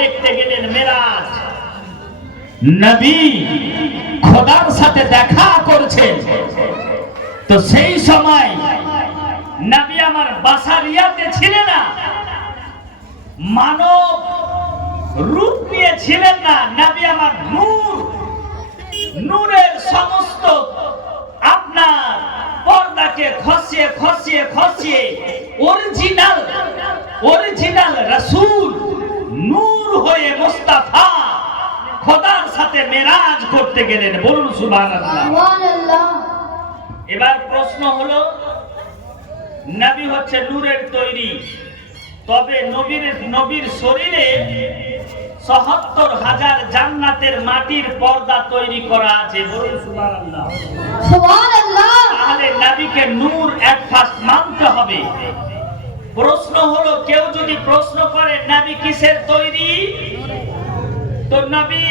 দেখতে গেলেন মেরাজ। নবী খোদার সাথে দেখা করছেন। তো সেই সময় নবী আমার বাসারিয়াতে ছিলেন না, মানব রূপ নিয়ে ছিলেন না। নবী আমার নূরের সমস্ত আপনার পর্দাকে খসিয়ে খসিয়ে খসিয়ে অরিজিনাল রাসূল নূর হয়ে মুস্তাফা খোদার সাথে মেরাজ করতে গেলেন। বলুন সুবহানাল্লাহ। এবার প্রশ্ন হলো, নবী হচ্ছে নূরের তৈরি, তবে নবীর শরীরে ৭৭,০০০ জান্নাতের মাটির পর্দা তৈরি করা আছে। বলুন সুবহানাল্লাহ। তাহলে নবীকে নূর এক ফার্স্ট মানতে হবে। প্রশ্ন হলো, কেউ যদি প্রশ্ন করে নবী কিসের তৈরি, তো নবী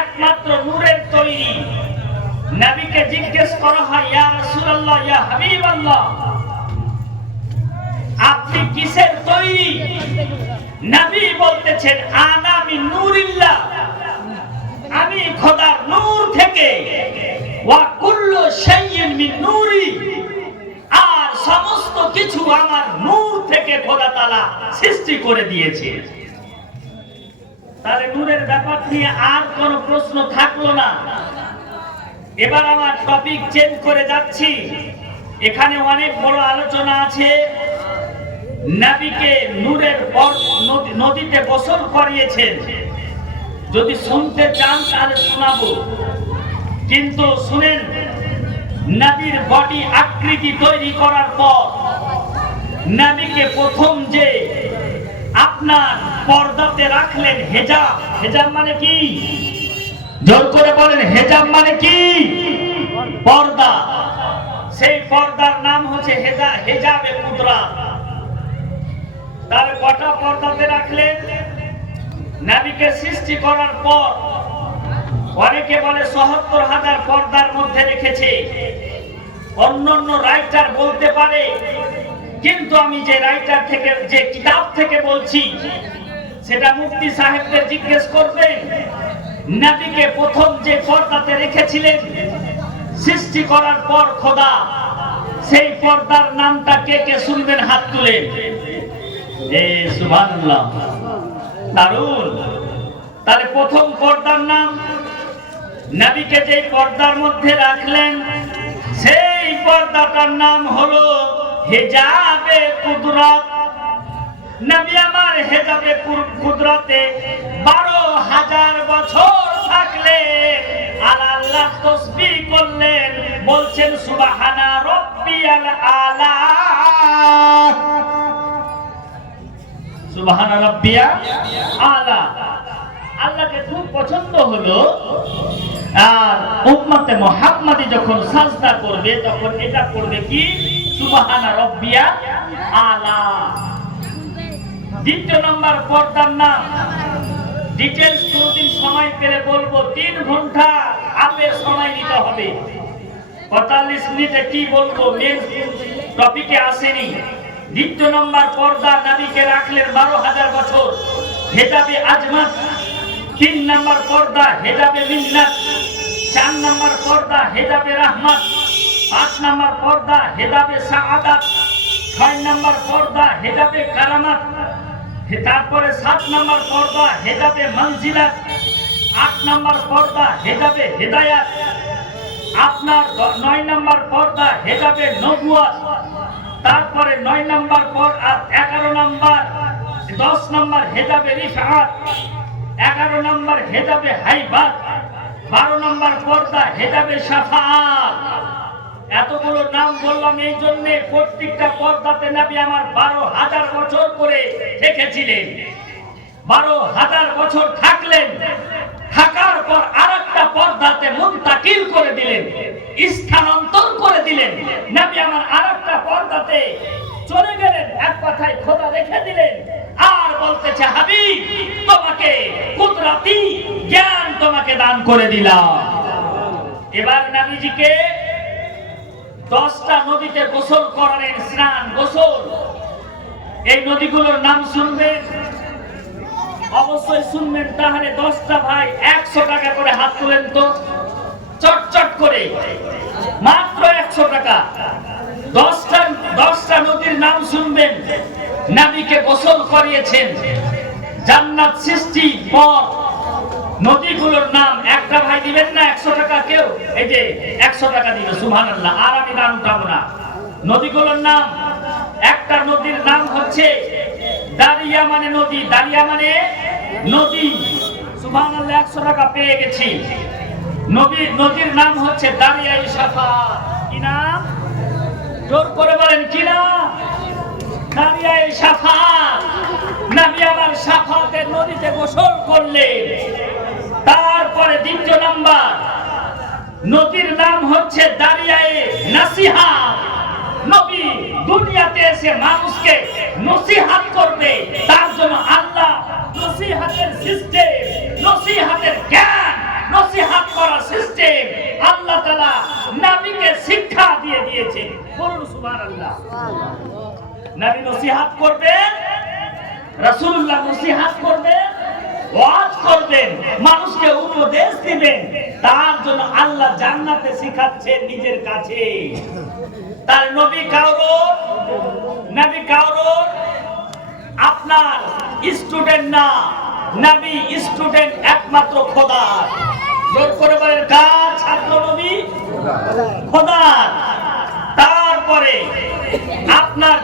একমাত্র নূরের তৈরি। নবীকে জিজ্ঞেস করা হয়, ইয়া রাসূলুল্লাহ, ইয়া হাবিবাল্লাহ, আপনি কিসের তৈরি? নবী বলতেছেন, আনা মিন নূরিল্লাহ, আমি খোদার নূর থেকে, ওয়া কুল্লু শাইইন মিন নূরি, আর সমস্ত কিছু আমার নূর থেকে খোদা তাআলা সৃষ্টি করে দিয়েছে। তাহলে নূরের ব্যাপার নিয়ে আর কোনো প্রশ্ন থাকলো না। এবার আমার টপিক চেঞ্জ করে যাচ্ছি। এখানে অনেক বড় আলোচনা আছে। নবীকে নূরের নদীতে গোসল করিয়েছেন। যদি শুনতে চান তাহলে শোনাবো, কিন্তু শুনেন, নবীর বডি আকৃতি তৈরি করার পর নবীকে প্রথম যে আপনার পর্দাতে রাখলেন হেজাব। হেজাব মানে কি? জোর করে বলেন, হেজাব মানে কি? পর্দা। সেই পর্দার নাম হচ্ছে হেজাবে কুদরত। তার কটা পর্দাতে রাখলেন? নবীকে সৃষ্টি করার পর অনেকে বলে ৭৭,০০০ পর্দার মধ্যে রেখেছে, অন্যান্য রাইটার বলতে পারে, কিন্তু আমি যে রাইটার থেকে, যে কিতাব থেকে বলছি, সেটা মুফতি সাহেবদের জিজ্ঞেস করবেন। নবীকে প্রথম যে পর্দাতে রেখেছিলেন সৃষ্টি করার পর খোদা, সেই পর্দার নামটা কে কে শুনবেন? হাত তুলে। সুবহানাল্লাহ, দারুণ। তাহলে প্রথম পর্দার নাম, নবীকে যে পর্দার মধ্যে রাখলেন সেই পর্দাটার নাম হলো হেজাবে কুদরত। নবী আমার হেজাবে কুদরতে ১২,০০০ বছর থাকলে আল্লাহ তাসবিহ করলেন, বলছেন সুবহানা রাব্বিয়াল আলা, সুবহানা রাব্বিয়া আলা। আল্লাহকে খুব পছন্দ হলো। আর উম্মতে মুহাম্মাদি যখন সাজদা করবে তখন এটা করবে কি? সুবহানা রাব্বিয়া আলা। দ্বিতীয় নম্বর পর্দার নাম, ডিটেইলস কোনদিন সময় পেলে বলবো, ৩ ঘন্টা আপে সময় নিতে হবে। ৪৫ মিনিটে কি বলবো, মেন টপিকে আসেনি। দ্বিতীয় নম্বর পর্দা, নবীকে রাখলেন ১২,০০০ বছর, হেজাবে আজমাত। ৩ নম্বর পর্দা হেজাবে মিন্নাত। ৪ নম্বর পর্দা হেজাবে রাহমাত। ৫ নম্বর পর্দা হেজাবে সাআদাত। ৬ নম্বর পর্দা হেজাবে কারামাত। তারপরে ৭ নম্বর পর্দা হেজাবে মনজিলাত। ৮ নম্বর পর্দা হেজাবে হিদায়াত। আপনার ৯ নম্বর পর্দা হেজাবে নবুয়ত। তারপরে ৯ নম্বর পর আর ১১ নম্বর ১০ নম্বর হেজাবে রিফাত। ১১ নম্বর হেজাবে হাইবাত। ১২ নম্বর পর্দা হেজাবে শাফাআত। এতগুলো নাম বললাম এই জন্য, প্রত্যেকটা পর্দাতে নবী আমার ১২,০০০ বছর করে থেকেছিলেন। ১২,০০০ বছর থাকলেন। থাকার পর আরেকটা পর্দাতে মুনতাকিল করে দিলেন, স্থানান্তর করে দিলেন। নবী আমার আরেকটা পর্দাতে চলে গেলেন। এক কথায় খোদা রেখে দিলেন আর বলতেছে, হাবিব, তোমাকে কুদরতি জ্ঞান তোমাকে দান করে দিলাম। এবার নবীজিকে 10টা নদীতে গোসল করালেন, স্নান গোসল। এই নদীগুলোর নাম শুনবেন, অবশ্যই শুনবেন। তাহলে 10টা ভাই 100 টাকা করে হাত তুলেন তো, চটচট করে, মাত্র 100 টাকা। 10টা নদীর নাম শুনবেন, নবীকে গোসল করিয়েছেন, জান্নাত সৃষ্টি পথ, নদীগুলোর নাম। একটা ভাই দিবেন না 100 টাকা কেউ? এই যে 100 টাকা দিবে, সুবহানাল্লাহ। আর আমি নাম উঠাবো না। নদীগুলোর নাম, একটা নদীর নাম হচ্ছে দারিয়া মানে নদী, দারিয়া মানে নদী, সুবহানাল্লাহ। 100 টাকা পেয়ে গেছি। নদীর নাম হচ্ছে দারিয়ায়ে শাফাত। কি নাম? জোর করে বলেন, কি নাম? দারিয়ায়ে শাফাত। নবী আমার শাফাতের নদীতে গোসল করলেন। তারপরে দ্বিতীয় নাম্বার নদীর নাম হচ্ছে দারিয়ায়ে নাসিহাত। নবী দুনিয়াতে এসে মানুষকে নসিহত করবে, তার জন্য আল্লাহ নসিহতের সিস্টেম, নসিহতের জ্ঞান, নসিহত করার সিস্টেম আল্লাহ তাআলা নবীকে শিক্ষা দিয়ে দিয়েছেন। বলুন সুবহানাল্লাহ। নবী নসিহত করবেন, রাসূলুল্লাহ নসিহত করবেন, ওয়াজ করবেন, মানুষকে উপদেশ দিবেন। তার জন্য আল্লাহ জান্নাতে শিখাচ্ছেন নিজের কাছে। তার নবী কাউর আপনার স্টুডেন্ট না, নবী স্টুডেন্ট একমাত্র খোদার। জোর করে বলেন, কার ছাত্র? নবী খোদার। তারপরে আপনার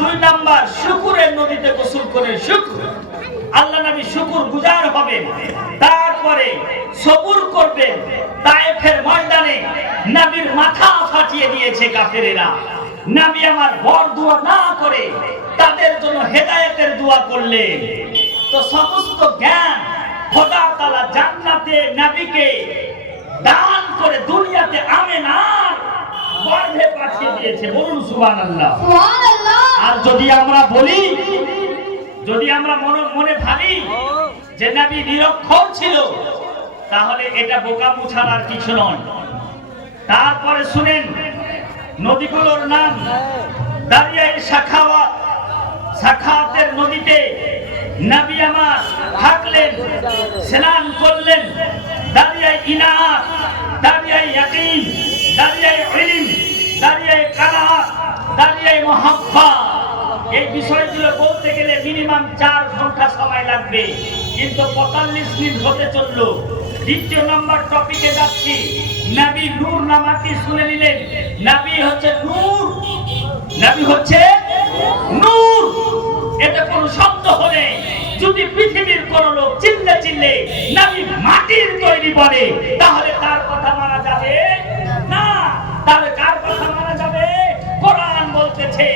2 নাম্বার শুকরের নদীতে গোসল করে শুকর, আল্লাহ নবী শুকর গুজার হবেন। তারপরে সবুর করবেন। তায়েফের ময়দানে নবীর মাথা ফাটিয়ে দিয়েছে কাফেরেরা। নবী আমার বরদুয়া না করে তাদের জন্য হেদায়েতের দোয়া করলেন। তো সমস্ত জ্ঞান খোদা তাআলা জান্নাতে নবীকে দান করে দুনিয়াতে আমেনার গর্ভে পাঠিয়ে দিয়েছে। বলুন সুবহানাল্লাহ। সুবহানাল্লাহ। আর যদি আমরা বলি, যদি আমরা মনে ভাবি যে নবী নিরক্ষর ছিল, তাহলে এটা বোকামো ছাড়া আর কিছু নয়। তারপরে শুনেন, নদীগুলোর নাম দারিয়ায়ে শাখাওয়াত, শাখাতের নদীতে নবী আমার থাকলেন, স্নান করলেন। দারিয়ায়ে ইনাত, দারিয়ায়ে ইয়াকিন, দারিয়ায়ে ইলম, দারিয়ায়ে কানাত, দারিয়ায়ে মুহাব্বা। এই বিষয়গুলো বলতে গেলে মিনিমাম 4 ঘন্টা সময় লাগবে, কিন্তু 45 মিনিট হতে চললো। দ্বিতীয় নম্বর টপিকে যাচ্ছি। নবী নূর নামাটি শুনে নিলেন। নবী হচ্ছে নূর, নবী হচ্ছে নূর, এটা কোনো সন্দেহ নেই। যদি পৃথিবীর কোন লোক চিল্লে নবী মাটির তৈরি বলে, তাহলে তার কথা মানা যাবে না। তাহলে কার কথা মানা যাবে? কোরআন বলতেছে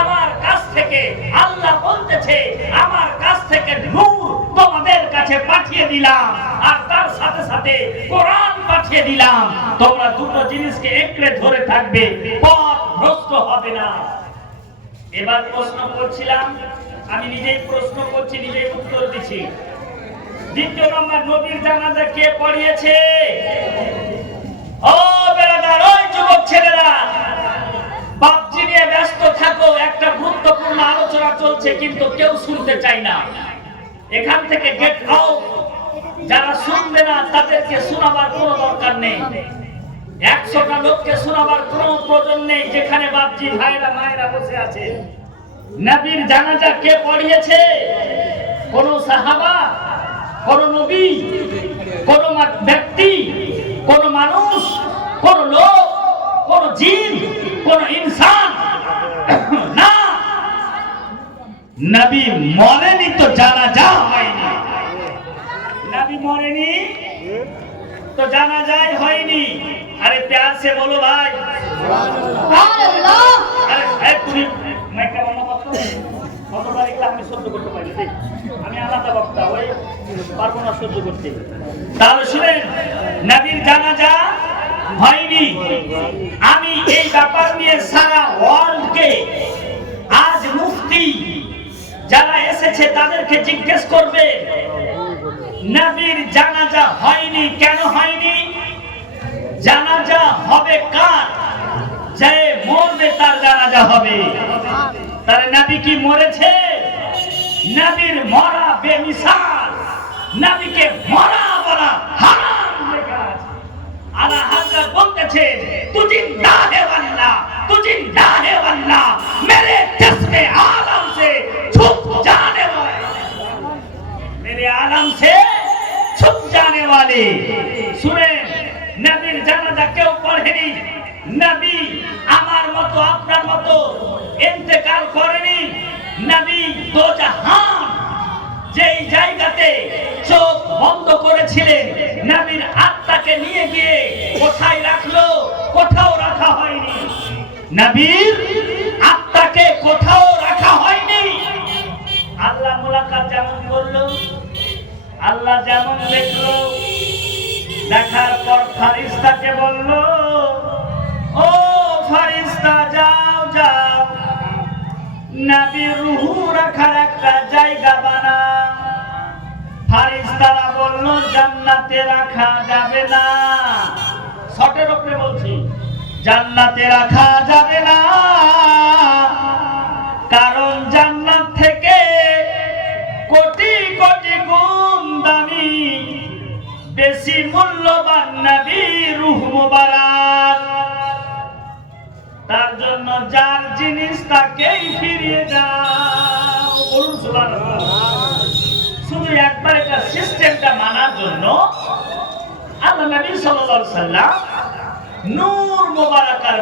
আমার কাছ থেকে, আল্লাহ বলতেছে আমার কাছ থেকে নূর তোমাদের কাছে পাঠিয়ে দিলাম, আর তার সাথে সাথে কোরআন পাঠিয়ে দিলাম। তোমরা দুটো জিনিসকে একলে ধরে থাকবে, পথ ভ্রষ্ট হবে না। এবার প্রশ্ন করছিলাম, আমি নিজেই প্রশ্ন করছি, নিজেই উত্তর দিচ্ছি। দ্বিতীয় নম্বর, নবীর জানাজা কে পড়িয়েছে? ও বেরাদার, ওই যুবক ছেলেরা, বাপজি নিয়ে ব্যস্ত থাকো। একটা গুরুত্বপূর্ণ আলোচনা চলছে, কিন্তু কেউ শুনতে চায় না। এখান থেকে গেট আউট। যারা শুনবে না তাদেরকে শোনাবার কোনো দরকার নেই। 100টা লোককে শোনাবার কোনো প্রয়োজন নেই। যেখানে বাপজি ভাইরা মায়েরা বসে আছে, নবীর জানাজা কে পড়িয়েছে? কোন সাহাবা, কোন নবী, কোন ব্যক্তি, কোন মানুষ, কোন লোক, কোন জিন, কোন ইনসান না। নবী মরেনি তো জানাজা হয়নি। নবী মরেনি তো জানাজাই হয়নি। আরে প্যার সে বলো ভাই, আরে তুমি মাইকটা বন্ধ করতো। কতবার এগুলো আমি সহ্য করতে পারি, আমি আলাদা বক্তা, ওই পারবো না সহ্য করতে। তাহলে শুনেন, নবীর জানাজা হয়নি। আমি এই ব্যাপার নিয়ে সারা ওয়ার্ল্ডকে, আজ মুফতি যারা এসেছে তাদেরকে জিজ্ঞেস করবে, নবীর জানাজা হয়নি কেন হয়নি? জানাজা হবে কার? যে মরবে তার জানাজা হবে। তার নবী কি মরেছে? নবীর মরা বেমিসাল সালে। শুনেন, নবীর জানাজা কেউ পড়েনি। নবী আমার মতো আপনার মতো ইন্তেকাল করেনি। নবী দোজাহান যেই জায়গাতে চোখ বন্ধ করেছিলেন, নবীর আত্মাকে নিয়ে গিয়ে কোথায় রাখলো? কোথাও রাখা হয়নি। নবীর আত্মাকে কোথাও রাখা হয়নি। আল্লাহ মুলাকাত যেমন করলো, আল্লাহ যেমন দেখলো, দেখার পর ফারিস্তাকে বলল, ও ফারিস্তা যাও যাও, নবীর রূহ রাখার একটা জায়গা বানা। ফারিস্তারা বলল, জান্নাতে রাখা যাবে না। শর্টের উপরে বলছি, জান্নাতে রাখা যাবে না, কারণ জান্নাত থেকে কোটি কোটি গুণ দামি, বেশি মূল্যবান নবীর রূহ মুবারক। তার জন্য যার জিনিস তাকেই ফিরিয়ে দাও। বলুন সুবহানাল্লাহ। শুধু একবার এটা সিস্টেমটা মানার জন্য আল্লাহ নবী সাল্লাল্লাহু আলাইহি সাল্লাম নূর মুবারাকার,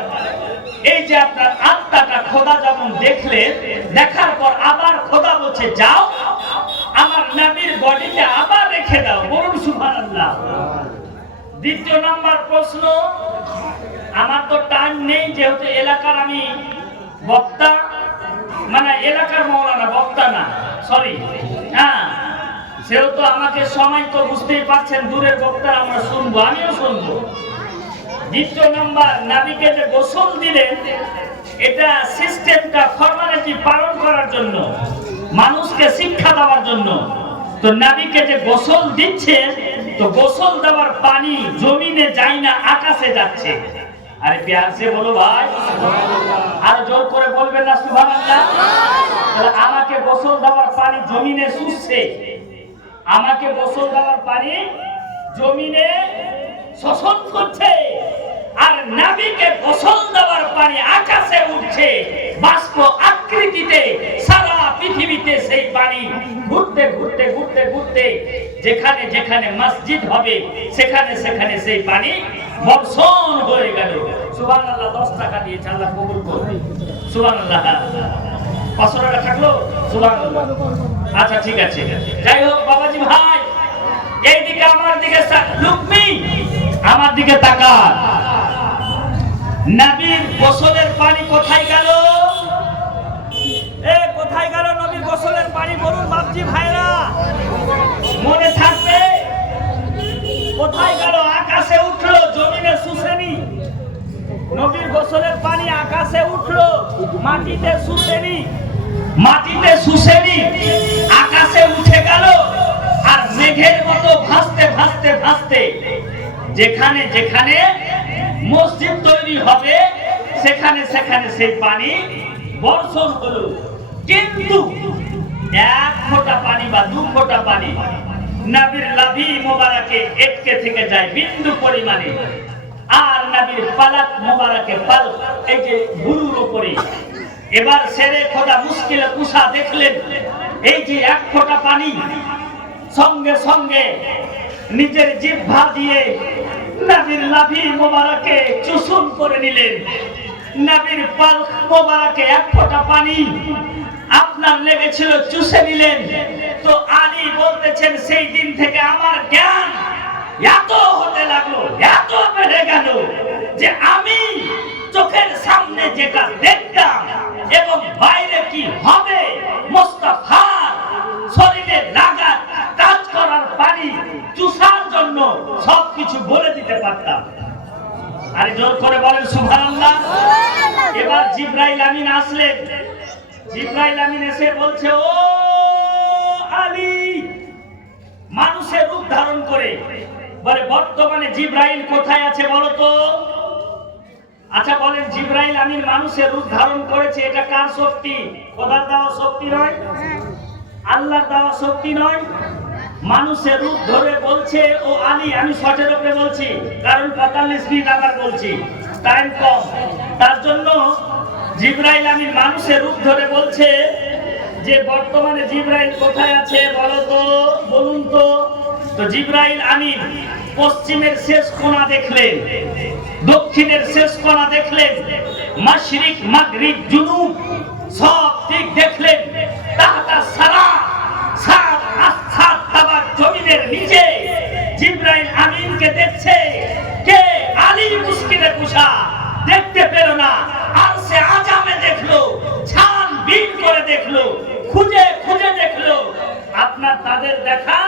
এই যে আপনার আত্মাটা খোদা যেমন দেখলেন, দেখার পর আবার খোদা বলছে, যাও আমার নবীর বডিতে আবার রেখে দাও। বলুন সুবহানাল্লাহ। দ্বিতীয় নাম্বার প্রশ্ন, আমার তো টাইম নেই, যেহেতু এলাকার আমি বক্তা, মানে এলাকার মাওলানা, বক্তা না, সরি, হ্যাঁ, সেহেতু আমাকে সময় তো বুঝতেই পারছেন, দূরের বক্তা আমরা শুনবো, আমিও শুনবো। দ্বিতীয় নাম্বার, নবীকে যে গোসল দিলেন, এটা সিস্টেমটা ফর্মালিটি পালন করার জন্য, মানুষকে শিক্ষা দেওয়ার জন্য। তো নবীকে যে গোসল দিচ্ছেন, তো গোসল দেওয়ার পানি জমিনে যায় না, আকাশে যাচ্ছে। আরে প্যার সে বলো ভাই, আর জোর করে বলবেন না সুবহানাল্লাহ। তাহলে আমাকে গোসল দেওয়ার পানি জমিনে শুষছে, আমাকে গোসল দেওয়ার পানি জমিনে শোষণ করছে, আর নবীকে গোসল দেওয়ার পানি আকাশে উঠছে বাষ্প আকৃতিতে। সারা পৃথিবীতে সেই পানি ঘুরতে ঘুরতে ঘুরতে ঘুরতে যেখানে যেখানে মসজিদ হবে, সেখানে সেখানে সেই পানি বর্ষণ হয়ে গেল। সুবহানাল্লাহ। 10 টাকা দিয়ে আল্লাহ কবুল করবে। সুবহানাল্লাহ। 500 টাকা থাকলো। সুবহানাল্লাহ। আচ্ছা ঠিক আছে, যাই হোক বাবাজি ভাই, এইদিকে আমার দিকে লুকমি, আমার দিকে তাকা। নবীর গোসলের পানি কোথায় গেল? কোথায় গেল নবীর গোসলের পানি? বলুন বাপজি ভাইরা, মনে থাকবে। কোথায় গেল? আকাশে উঠলো, জমিনে শুষেনি। নবীর গোসলের পানি আকাশে উঠলো, মাটিতে শুষেনি, মাটিতে শুষেনি, আকাশে উঠে গেল। আর মেঘের মতো ভাসতে ভাসতে ভাসতে যেখানে যেখানে মসজিদ তৈরি হবে, সেখানে সেখানে সেই পানি বর্ষণ হলো। কিন্তু 1 ফোঁটা পানি বা 2 ফোঁটা পানি নবীর লাভি মোবারকে একটে থেকে যায় বিন্দু পরিমাণে, আর নবীর পালক মোবারকে পালক, এই যে গুরুর উপরে। এবার সেরে খোদা মুশকিলে কুশা দেখলেন, এই যে 1 ফোঁটা পানি, সঙ্গে সঙ্গে নিজের জিহ্বা দিয়ে নবীর লাভি মোবারকে চুষণ করে নিলেন। নবীর পালক মোবারকে 1 ফোঁটা পানি আপনার লেগেছিল, চুষে নিলেন। তো আলী বলতেছেন, সেই দিন থেকে আমার জ্ঞান এত হতে লাগলো, এত বেড়ে গেল, যে আমি চোখের সামনে যেটা দেখতাম এবং বাইরে কি হবে, মোস্তফার শরীরে লাগা কাজ করার পানি চুষার জন্য সবকিছু বলে দিতে পারতাম। আরে জোর করে বলেন সুবহানাল্লাহ। এবার জিবরাইল আমিন আসলেন। জিবরাইল আমিন এসে বলছে, ও আলী, মানুষের রূপ ধারণ করে। বলে, বর্তমানে জিবরাইল কোথায় আছে বলো তো? আচ্ছা বলেন, জিবরাইল আমিন মানুষের রূপ ধারণ করেছে, এটা কার শক্তি? খোদার দেওয়া শক্তি নয়, আল্লাহর দেওয়া শক্তি নয়। মানুষের রূপ ধরে বলছে, ও আলী, আমি শর্টের উপরে বলছি, কারণ 45 মিনিট আবার বলছি, টাইম কম। তার জন্য জিবরাইল আমিন মানুষের রূপ ধরে বলছে যে বর্তমানে জিবরাইল কোথায় আছে বলো তো, বলুন তো। তো জিবরাইল আমিন পশ্চিমের শেষ কোণা দেখলেন, দক্ষিণের শেষ কোণা দেখলেন, মাশরিক মাগরিব জুনুব সব দিক দেখলেন। তাহতা সারা সাত আসসাত তাবার জমিনের নিচে জিবরাইল আমিনকে দেখছে। কে? আলী মুশকিলে কুশা। দেখতে পেল না, আর সে আজামে দেখলো, ছানবিন করে দেখলো, খুঁজে খুঁজে দেখলো। আপনার তাদের দেখা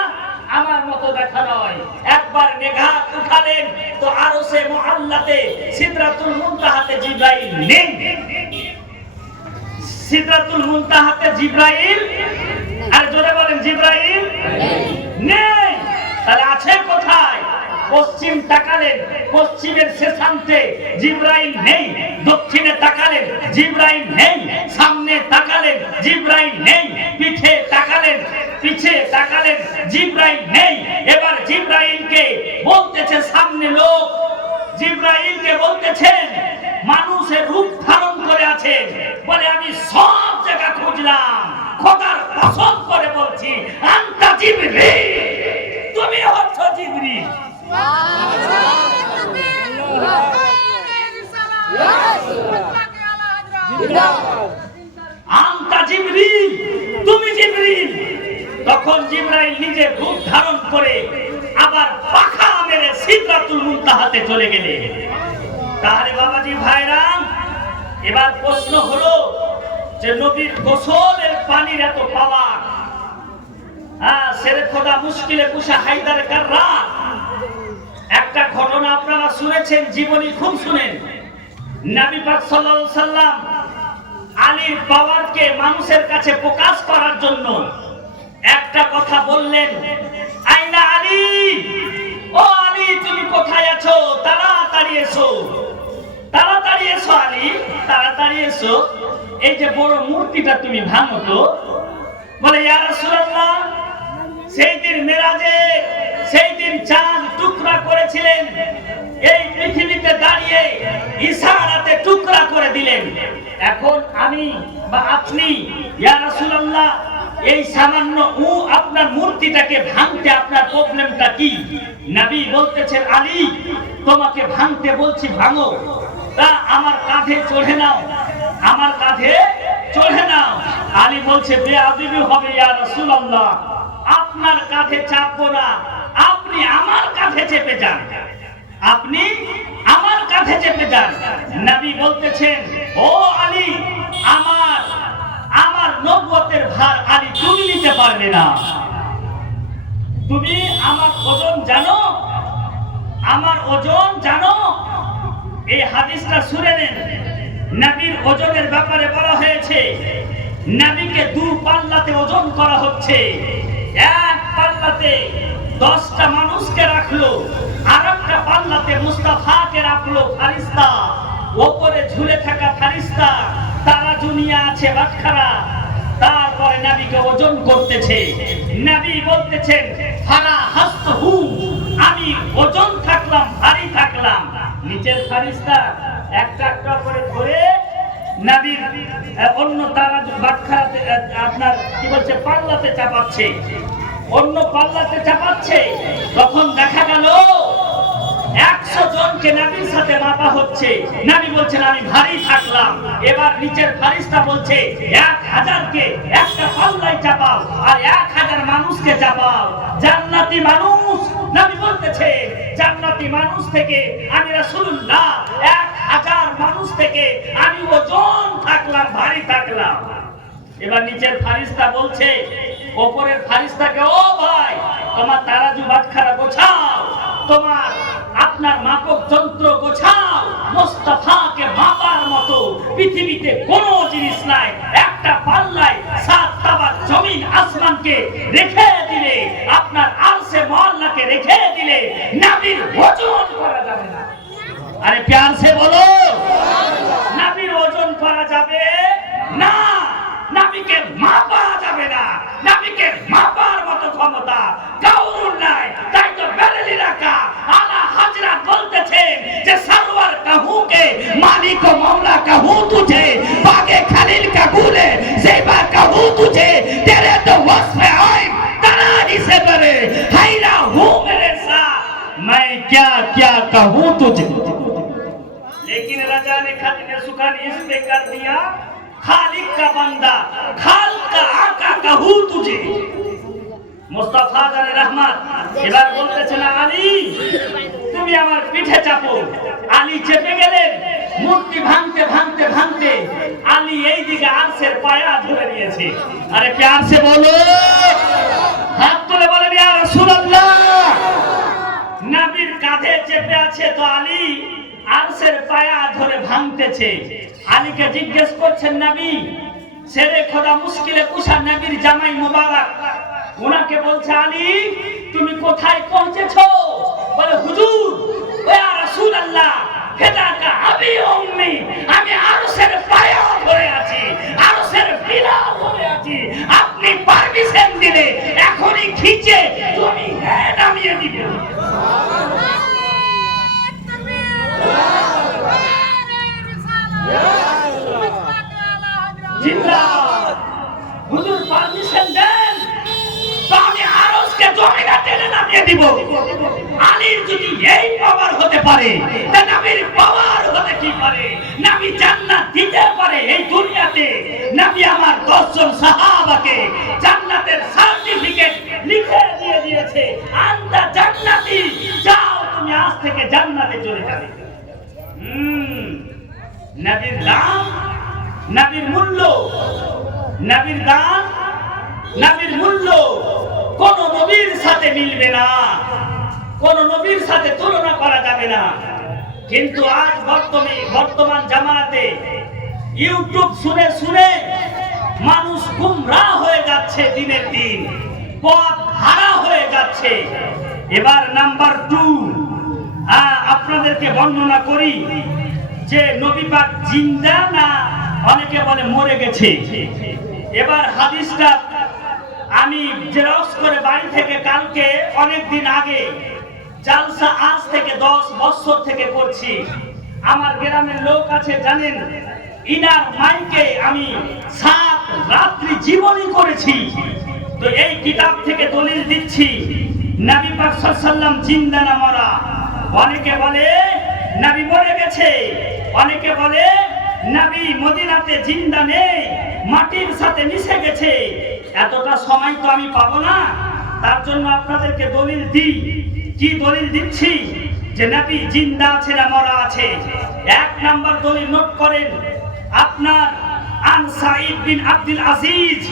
আমার মতো দেখা নয়। একবার নেঘাত উঠালেন তো আরশে মুআল্লাতে সিদরাতুল মুনতাহাতে জিবরাইল নেই। সিদরাতুল মুনতাহাতে জিবরাইল, আর জোরে বলেন জিবরাইল নেই। তাহলে আছে কোথায়? পশ্চিম তাকালেন, পশ্চিমের শেষান্তে জিবরাইল নেই। দক্ষিণে তাকালেন, জিবরাইল নেই। সামনে তাকালেন, জিবরাইল নেই। পিঠে তাকালেন, পিছে তাকালেন, জিবরাইল নেই। এবার জিবরাইলকে বলতেছে সামনে লোক, জিবরাইলকে বলতেছেন মানুষের রূপ ধারণ করে আছেন। বলে আমি সব জায়গা খুঁজলাম, খোদার কসম করে বলছি আনতা জিবরিল, তুমি হচ্ছ জিবরিল। আনতা জিবরিল, তুমি জিবরিল। তখন জিবরাইল নিজে রূপ ধারণ করে আবার পাখা মেরে সিদরাতুল মুনতাহাতে চলে গেলেন। তাহলে বাবাজি ভাইরা, এবার প্রশ্ন হলো যে নবীর গোসলের পানির এত পাওয়ার, সেরে খোদা মুশকিলে কুশা হায়দার কাররার একটা ঘটনা আপনারা শুনেছেন, জীবনী খুব শুনেন। নবী পাক সাল্লাল্লাহু আলাইহি সাল্লাম আলীর পাওয়ারকে মানুষের কাছে প্রকাশ করার জন্য একটা কথা বললেন, আইনা আলী, ও আলী তুমি কোথায় আছো? তাড়াতাড়ি এসো, তাড়াতাড়ি এসো আলী, তাড়াতাড়ি এসো। এই যে বড় মূর্তিটা তুমি ভাঙো তো। বলে ইয়া রাসূলুল্লাহ, সেই দিন মেরাজে, সেই দিন চাঁদ টুকরা করেছিলেন, এই পৃথিবীতে দাঁড়িয়ে ইশারাতে টুকরা করে দিলেন। এখন আমি বা আপনি ইয়া রাসূলুল্লাহ এই সামান্য আপনার মূর্তিটাকে ভাঙতে আপনার প্রবলেমটা কি? নবী বলতেছেন আলী, তোমাকে ভাঙতে বলছি ভাঙো, তা আমার কাঁধে চড়ে নাও, আমার কাঁধে চড়ে নাও। আলী বলছে বেয়াদবি হবে ইয়া রাসূলুল্লাহ, আপনার কাঁধে চাপবো না, আপনি আমার কাঁধে চেপে যান, আপনি আমার কাঁধে চেপে যান। নবী বলতেছেন ও আলী, আমার নবুয়তের ভার আলী তুমি নিতে পারবে না। তুমি আমার ওজন জানো, আমার ওজন জানো। এই হাদিসটা শুনে নেন। নবীর ওজনের ব্যাপারে বলা হয়েছে, নবীকে দু পাল্লাতে ওজন করা হচ্ছে। এক পাল্লাতে 10টা মানুষকে রাখলো, আর একটা পাল্লাতে মুস্তাফাকে রাখলো ফারিস্তা। ওপরে ঝুলে থাকা ফারিস্তা তারাজু নিয়ে আছে বাটখারা। তারপরে নবীকে ওজন করতেছে। নবী বলতেছেন ফারা হাসতহু, আমি ওজন থাকলাম, ভারী থাকলাম। নিচের ফারিস্তা একটা একটা করে ধরে নবীর অন্য তারাজু বাটখারাতে আপনার কি বলছে পাল্লাতে চাপাচ্ছে, অন্য পাল্লাতে চাপাচ্ছে। তখন দেখা গেল 100 জনকে নবীর সাথে মাপা হচ্ছে। নবী বলছেন আমি ভারী থাকলাম। এবার নিচের ফারিস্তা বলছে 1000কে একটা পাল্লায় চাপাও, আর 1000 মানুষকে চাপাও। জান্নাতি মানুষ, নবী বলতেছে জান্নাতি মানুষ থেকে আমি রাসূলুল্লাহ 1000 মানুষ থেকে আমি ওজন থাকলাম, ভারী থাকলাম। এবার নিচের ফারিস্তা বলছে উপরের ফারিস্তাকে, ও ভাই তোমার তারাজু বাটখারা গোছাও, তোমার আপনার মাপক যন্ত্র গোছাও। মুস্তাফাকে মাপার মতো পৃথিবীতে কোনো জিনিস নাই। একটা পাল্লায় 7 তাবাক জমিন আসমানকে রেখে দিলে, আপনার আরশে মুআল্লাকে রেখে দিলে নবীর ওজন করা যাবে না। আরে প্যার সে বলো, নবীর ওজন করা যাবে না, নবীকে মাপা যাবে না। নবীকে মাপার মতো ক্ষমতা কারোর নাই। তাই তো বেরেলি রাখা আলা হযরত বলতেছেন যে সরওয়ার कहूं के मालिक ও मौला कहूं तुझे, बागे खलील का गुले ज़ेबा कहूं तुझे, तेरे तो वस्फ आइब तराही से बरे, हैरा हूं मेरे साथ मैं क्या क्या कहूँ तुझे, लेकिन रजा ने खत में सुखन इस पे कर दिया, खालिक का बंदा खाल का आका कहूँ तुझे। মুস্তাফা জানে রহমত এবার বলতেছেন আলী তুমি আমার পিঠে চাপো। আলী চেপে গেলেন, মূর্তি ভাঙতে ভাঙতে ভাঙতে আলী এই দিকে আরশের পায়া ধরে নিয়েছে। আরে প্যার সে বলো, হাত তুলে বলেন ইয়া রাসূলুল্লাহ। নবীর কাঁধে চেপে আছে তো আলী আরশের পায়া ধরে ভাঙতেছে। আলীকে জিজ্ঞেস করছেন নবী, ছেড়ে খোদা মুশকিলে কুশা নবীর জামাই মোবারক ওনাকে বলছে আলী তুমি কোথায় পৌঁছেছো? বলে হুজুর ইয়া রাসূলুল্লাহ ফেদাকা আবি উম্মি, আমি আরশের পায়া ধরে আছি, আরশের বিলা ধরে আছি। আপনি পারমিশন দিলে এখনই খিচে তুমি নামিয়ে দিবে। জিন্দাবাদ। হুজুর পারমিশন দেন তো আমি আরশকে জমিনে টেনে নামিয়ে দিব। আলীর যদি এই পাওয়ার হতে পারে তা নবীর পাওয়ার হতে কি পারে? নবী জান্নাত দিতে পারে এই দুনিয়াতে। নবী আমার 10 জন সাহাবাকে জান্নাতের সার্টিফিকেট লিখে দিয়ে দিয়েছে, আনতা জান্নাতি, যাও তুমি আজ থেকে জান্নাতে চলে যাবে। নবীর দাম, নবীর মূল্য, নবীর দাম, নবীর মূল্য কোন নবীর সাথে মিলবে না, কোন নবীর সাথে তুলনা করা যাবে না। কিন্তু আজ বর্তমান জামানাতে ইউটিউব শুনে শুনে মানুষ গুমরাহ হয়ে যাচ্ছে, দিনের দিন পথ হারা হয়ে যাচ্ছে। এবার নাম্বার 2 আপনাদেরকে বর্ণনা করি যে নবী পাক জিন্দা না অনেকে বলে মরে গেছে। এবার হাদিসটা আমি জেরক্স করে বাড়ি থেকে কালকে অনেক দিন আগে জালসা আজ থেকে 10 বছর থেকে করছি। আমার গ্রামের লোক আছে জানেন, ইনার মাইকে আমি 7 রাত্রি জীবনী করেছি। তো এই কিতাব থেকে দলিল দিচ্ছি নবী পাক সাল্লাল্লাহু আলাইহি ওয়াসাল্লাম জিন্দা না মরা। অনেকে বলে নবী মরে গেছে, অনেকে বলে নবী মদিনাতে জিন্দা নেই, মাটির সাথে মিশে গেছে। এতটা সময় তো আমি পাবো না, তার জন্য আপনাদেরকে দলিল দিই। কি দলিল দিচ্ছি? যে নবী জিন্দা আছে না মরা আছে। 1 নাম্বার দলিল নোট করেন আপনার, আন সাঈদ বিন আব্দুল আজিজ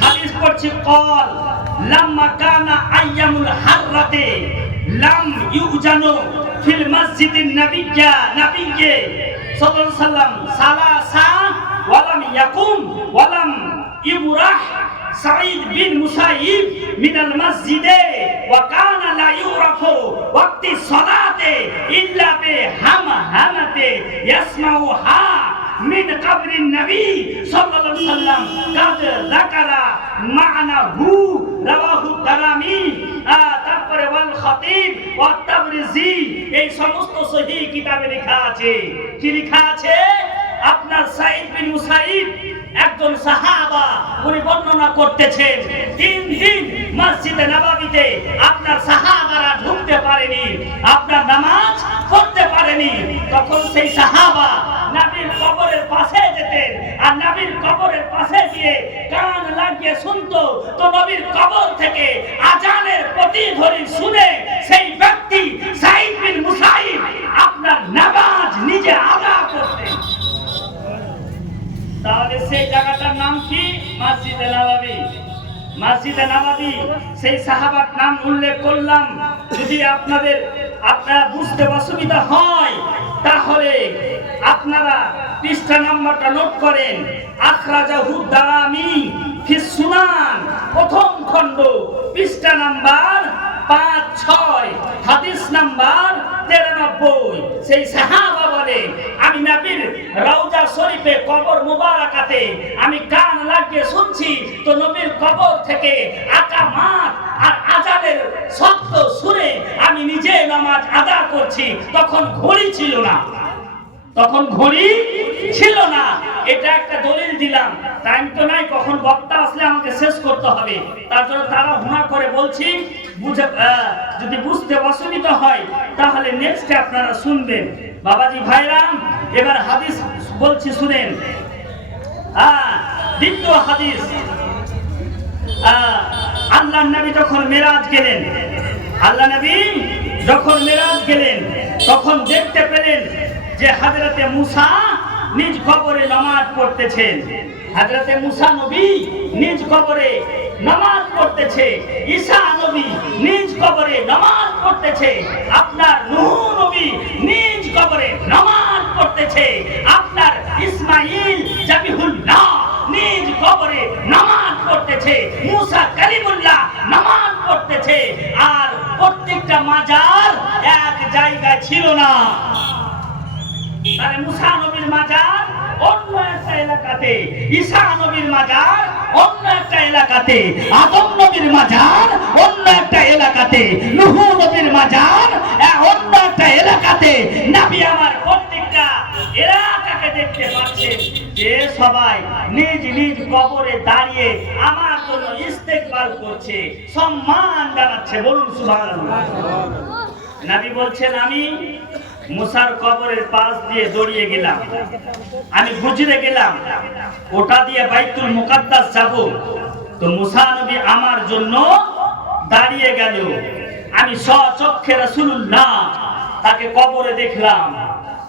হাদিস পড়ছি, قال লাম্মা কানা আইয়ামুল হাররাতে লাম ইউজানু ফিল মসজিদিন নাবিয়্যা সাল্লাল্লাহু আলাইহি ওয়াসাল্লাম সালাসা ওয়ালাম ইয়াকুম ওয়ালাম ইবরাহ সাঈদ বিন মুসাইব মিনাল মসজিদে ওয়া কানা লা ইউরাফু ওয়াক্তি সালাতে ইল্লা বিহামাহামাতে ইয়াসমাউহা মিন কবরিন নবী সাল্লাল্লাহু আলাইহি ওয়াসাল্লাম কাদ যাকারা মা'নাহু রাওয়াহু দারামি। তারপরে ওয়াল খতিব ওয়া তাবরিজি, এই সমস্ত সহিহ কিতাবে লেখা আছে। কি লেখা আছে? আপনার সাঈদ বিন মুসাইব একজন সাহাবা, উনি বর্ণনা করতেছেন 3 দিন মসজিদে নববীতে আপনার সাহাবারা ঢুকতে পারেনি, আপনার নামাজ পড়তে পারেনি। তখন সেই সাহাবা নবীর কবরের পাশে যেতেন আর নবীর কবরের পাশে গিয়ে কান লাগিয়ে শুনতো। তো নবীর কবর থেকে আজানের প্রতিধ্বনি শুনে সেই ব্যক্তি সাঈদ বিন মুসাইব আপনার নামাজ নিজে আদা করতেন। তাহলে সেই জায়গাটার নাম কি? মসজিদে নববী। মসজিদে নববী, সেই সাহাবার নাম উল্লেখ করলাম। যদি আপনারা বুঝতে অসুবিধা হয় তাহলে আপনারা পৃষ্ঠা নাম্বারটা নোট করেন। আখরাজাহু দারামি ফি সুনান, প্রথম খণ্ড, পৃষ্ঠা নাম্বার 5-6, হাদিস নাম্বার 93। সেই সাহাবা বলে আমি নবীর রওজা শরীফে কবর মুবারাকাতে আমি কান লাগিয়ে শুনছি। তো নবীর কবর থেকে আকামাত আর আজানের শব্দ শুনে আমি নিজে নামাজ আদা করছি। তখন ঘড়ি ছিল না, তখন ঘড়ি ছিল না। এটা একটা দলিল দিলাম। টাইম তো নাই, কখন বক্তা আসলে আমাকে শেষ করতে হবে, তার জন্য তারা হুনা করে বলছি, যদি বুঝতে অসুবিধা হয় তাহলে নেক্সটে আপনারা শুনবেন। বাবাজি ভাইরা, এবার হাদিস বলছি শুনেন। দ্বিতীয় হাদিস, আল্লাহর নবী যখন মেরাজ গেলেন, আল্লাহ নবী যখন মেরাজ গেলেন তখন দেখতে পেলেন যে হযরতে মুসা নিজ কবরে নামাজ পড়তেছেন। হযরতে মুসা নবী নিজ কবরে নামাজ পড়তেছে, ঈসা নবী নিজ কবরে নামাজ পড়তেছে, আপনার নূহ নবী নিজ কবরে নামাজ পড়তেছে, আপনার ইসমাঈল জাবিহুল্লাহ নিজ কবরে নামাজ পড়তেছে, মুসা কালিমুল্লাহ নামাজ পড়তেছে। আর প্রত্যেকটা মাজার এক জায়গায় ছিল না। তাহলে মুসা নবীর মাজার অন্য একটা এলাকাতে, ঈসা নবীর মাজার অন্য একটা এলাকাতে, আদম নবীর মাজার অন্য একটা এলাকাতে, নূহ নবীর মাজার অন্য একটা এলাকাতে। নবী আমার প্রত্যেকটা এলাকাকে দেখতে পাচ্ছেন যে সবাই নিজ নিজ কবরে দাঁড়িয়ে আমার জন্য ইস্তেগফার করছে, সম্মান জানাচ্ছে। বলুন সুবহানাল্লাহ। নবী বলছেন, আমি মুসার কবরের পাশ দিয়ে দৌড়িয়ে গেলাম, আমি গুজরে গেলাম, ওটা দিয়ে বাইতুল মুকাদ্দাস যাব। তো মুসা নবী আমার জন্য দাঁড়িয়ে গেল। আমি স্বচক্ষে রাসূলুল্লাহ তাকে কবরে দেখলাম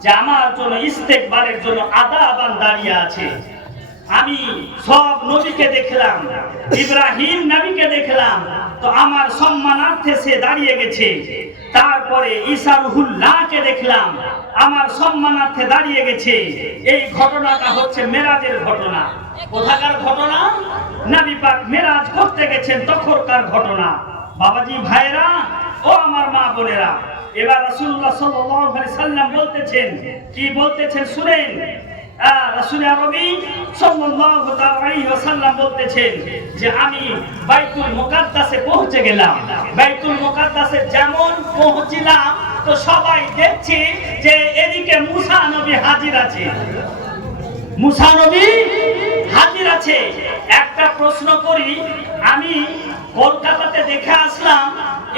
যে আমার জন্য ইস্তেগফারের জন্য আদাবান দাঁড়িয়ে আছে। আমি সব নবীকে দেখলাম, ইব্রাহিম নবীকে দেখলাম, তো আমার সম্মানার্থে সে দাঁড়িয়ে গেছে। তারপরে ঈসা রুহুল্লাহকে দেখলাম, আমার সম্মানার্থে দাঁড়িয়ে গেছে। এই ঘটনাটা হচ্ছে মেরাজের ঘটনা। কোথাকার ঘটনা? নবী পাক মেরাজ করতে গেছেন তখনকার ঘটনা। বাবাজি ভাইরা ও আমার মা বোনেরা, এবার রাসূলুল্লাহ সাল্লাল্লাহু আলাইহি সাল্লাম বলতেছেন, কি বলতেছেন শুনেন। রাসূল আরবি সাল্লাল্লাহু আলাইহি ওয়াসাল্লাম বলতেছেন যে আমি বাইতুল মুকাদ্দাসে পৌঁছে গেলাম। বাইতুল মুকাদ্দাসে যেমন পৌঁছিলাম তো সবাই দেখছে যে এদিকে মুসা নবী হাজির আছে, মুসা নবী হাজির আছে। একটা প্রশ্ন করি, আমি কলকাতাতে দেখে আসলাম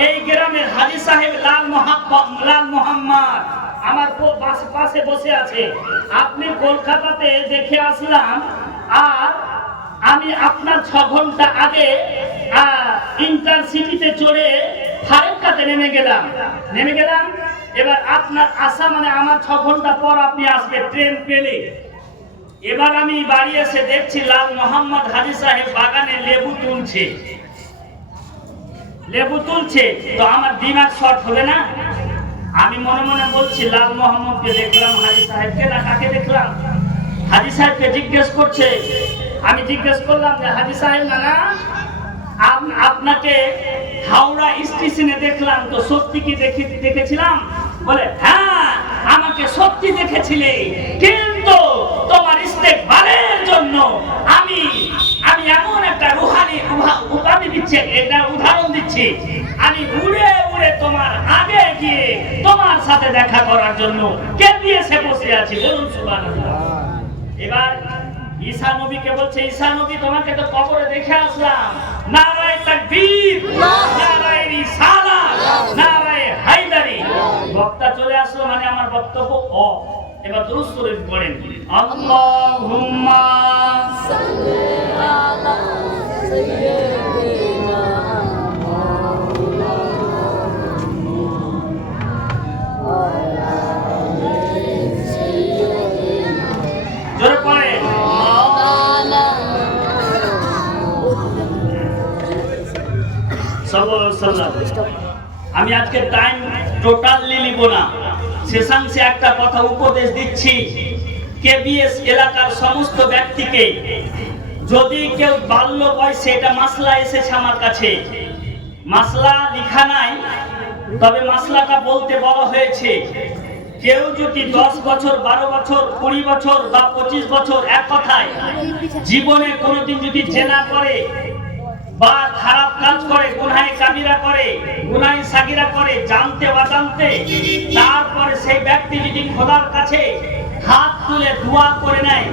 এই গ্রামের হাজী সাহেব লাল মোহাম্মদ আমার পাশে বসে আছে। আপনি কলকাতাতে দেখে আসলাম, আর আমি আপনার 6 ঘন্টা আগে ইন্টারসিটিতে চড়ে ফারাক্কাতে নেমে গেলাম। এবার আপনার আসা মানে আমার 6 ঘন্টা পর আপনি আসবে ট্রেন পেলে। এবার আমি বাড়ি এসে দেখছি লাল মোহাম্মদ হাজী সাহেব বাগানে লেবু তুলছে। তো আমার দিমাগ শর্ট হবে না? আমি মনে মনে বলছি, লাল মোহাম্মদকে দেখলাম, হাজী সাহেবকে না কাকে দেখলাম? হাজী সাহেবকে জিজ্ঞেস করছে। আমি জিজ্ঞেস করলাম যে হাজী সাহেব না আপনাকে হাওড়া স্টেশনে দেখলাম, তো সত্যি কি দেখেছিলাম? বলে হ্যাঁ, আমাকে সত্যি দেখেছিলে, কিন্তু তোমার ইস্তেগফারের জন্য আমি এমন একটা রুহানি উপাধি দিচ্ছি, এটা উদাহরণ দিচ্ছি, আমি উড়ে উড়ে তোমার আগে গিয়ে তোমার সাথে দেখা করার জন্য কে দিয়েছে বসে আছি। বলুন সুবহানাল্লাহ। এবার ঈসা নবীকে বলছে, ঈসা নবী তোমাকে তো কবরে দেখে আসলাম, নারায়ে তাকবীর, নারায়ে রিসালাত, নারায়ে হায়দারি। বক্তা চলে আসলো মানে আমার বক্তব্য এবার দুরূদ শরীফ পড়েন। আল্লাহুম্মা সাল্লি আলা সাইয়্যিদিনা জোরে পড়েন। আমি আজকে টাইম টোটালি নিব না, শেষাংশে একটা কথা উপদেশ দিচ্ছি কেবিএস এলাকার সমস্ত ব্যক্তিকে। যদি কেউ বাল্য বয়সে, এটা মাসলা এসেছে আমার কাছে, মাসলা লেখা নাই, তবে মাসলাটা বলতে বলা হয়েছে। কেউ যদি 10 বছর, 12 বছর, 20 বছর বা 25 বছর, এক কথায় জীবনে কোনোদিন যদি জেনা করে বা খারাপ কাজ করে, গুনাহে কাবিরা করে, গুনাহে সাগিরা করে, জানতে অজান্তে, তারপরে সেই ব্যক্তি যদি খোদার কাছে হাত তুলে দোয়া করে নেয়,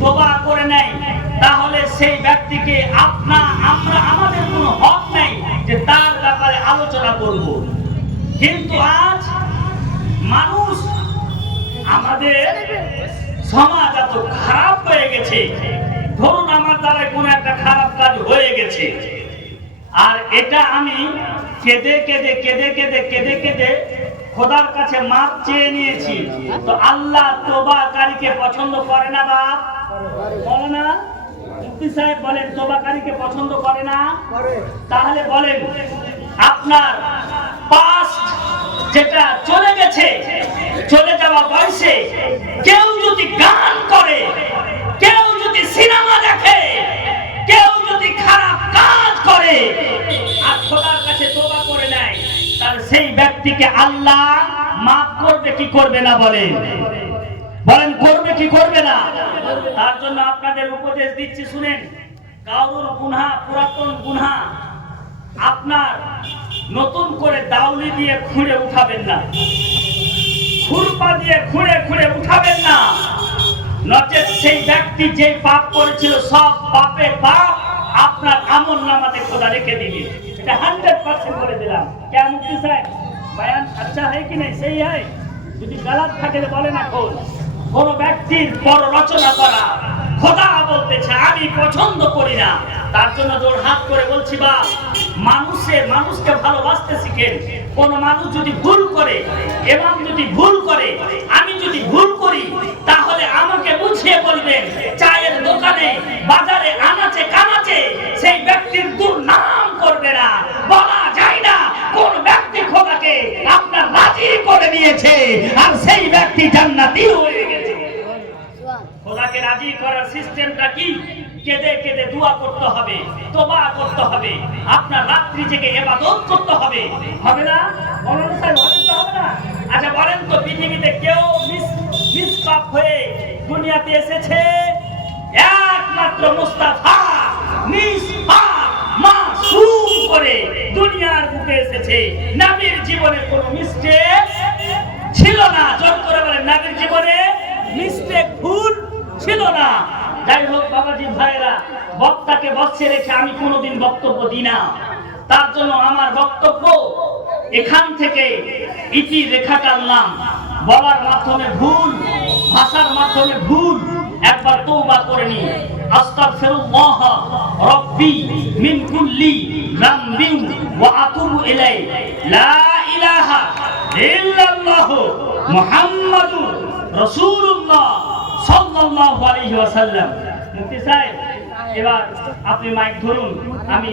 তওবা করে নেয়, তাহলে সেই ব্যক্তিকে আমাদের কোনো হক নেই যে তার ব্যাপারে আলোচনা করব। কিন্তু আজ মানুষ, আমাদের সমাজ এত খারাপ হয়ে গেছে, ধরুন আমার দ্বারা কোনো একটা খারাপ কাজ হয়ে গেছে, আর এটা আমি কেঁদে কেঁদে কেঁদে কেঁদে কেঁদে কেঁদে খোদার কাছে মাপ চেয়ে নিয়েছি, তো আল্লাহ তওবাকারীকে পছন্দ করে না? বাপ বলে না? মুফতি সাহেব বলেন তওবাকারীকে পছন্দ করে না? তাহলে বলেন আপনার পাস্ট যেটা চলে গেছে, চলে যাওয়া বয়সে কেউ যদি গান করে, কেউ যদি সিনেমা দেখে, কেউ যদি খারাপ কাজ করে আর খোদার কাছে তওবা করে নেয়, তাহলে সেই ব্যক্তিকে আল্লাহ মাফ করবে কি করবে না? বলেন বলেন করবে কি করবে না? তার জন্য আপনাদের উপদেশ দিচ্ছি, শুনেন। কারোর গুনাহ, পুরাতন গুনাহ আপনার নতুন করে দাউলি দিয়ে খুঁড়ে উঠাবেন না, খুরপা দিয়ে খুঁড়ে খুঁড়ে উঠাবেন না, নচেত সেই ব্যক্তি যে পাপ করেছিল সব পাপের পাপ আপনার আমলনামাতে খোদা রেখে দিবে। এটা 100% করে দিলাম। क्या मुफ्ती साहब बयान अच्छा है कि नहीं? सही है? যদি গলত থাকে বলেন। এখন কোন ব্যক্তির পর রচনা করা খোদা বলতেছে আমি পছন্দ করি না, তার জন্য জোর হাত করে বলছি বা মানুষকে ভালোবাসতে শিখেন। কোন মানুষ যদি ভুল করে, ইমাম যদি ভুল করে, আমি যদি ভুল করি, তাহলে আমাকে বুঝিয়ে বলবেন। চায়ের দোকানে, বাজারে, আনাচে কানাচে সেই ব্যক্তির দুর্নাম করবে না। বলা যায় না কোন ব্যক্তি খোদাকে আপনার রাজি করে নিয়েছে আর সেই ব্যক্তি জান্নাতি হয়ে গেছে। খোদাকে রাজি করার সিস্টেমটা কি? কেঁদে কেঁদে দোয়া করতে হবে, তওবা করতে হবে, আপনার রাত্রি জেগে ইবাদত করতে হবে। হবে না? বলেন স্যার, হবে কি হবে না? আচ্ছা বলেন তো, পৃথিবীতে কেউ নিষ্পাপ হয়ে দুনিয়াতে এসেছে? একমাত্র মুস্তাফা নিষ্পাপ মাসুম করে দুনিয়ার বুকে এসেছে। নবীর জীবনে কোনো মিস্টেক ছিল না। জোর করে বলেন, নবীর জীবনে মিস্টেক, ভুল ছিল না। যাই হোক বাবাজি ভাইরা, বক্তাকে বসে রেখে আমি কোনোদিন বক্তব্য দিই না। তার জন্য আমার বক্তব্য এখান থেকে ইতি রেখা টানলাম। বলার মাধ্যমে ভুল, ভাষার মাধ্যমে ভুল, একবার তওবা করে নি। আস্তাগফিরুল্লাহ রাব্বি মিন কুল্লি যামবিন ওয়া আতুবু ইলাইহি লা ইলাহা ইল্লাল্লাহ মুহাম্মাদুর রাসূলুল্লাহ সাল্লাল্লাহু আলাইহি ওয়াসাল্লাম। মুফতি সাহেব এবার আপনি মাইক ধরুন, আমি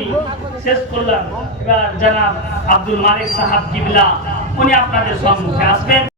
শেষ করলাম। এবার জনাব আব্দুল মালিক সাহেব কিবলা উনি আপনাদের সম্মুখে আসবেন।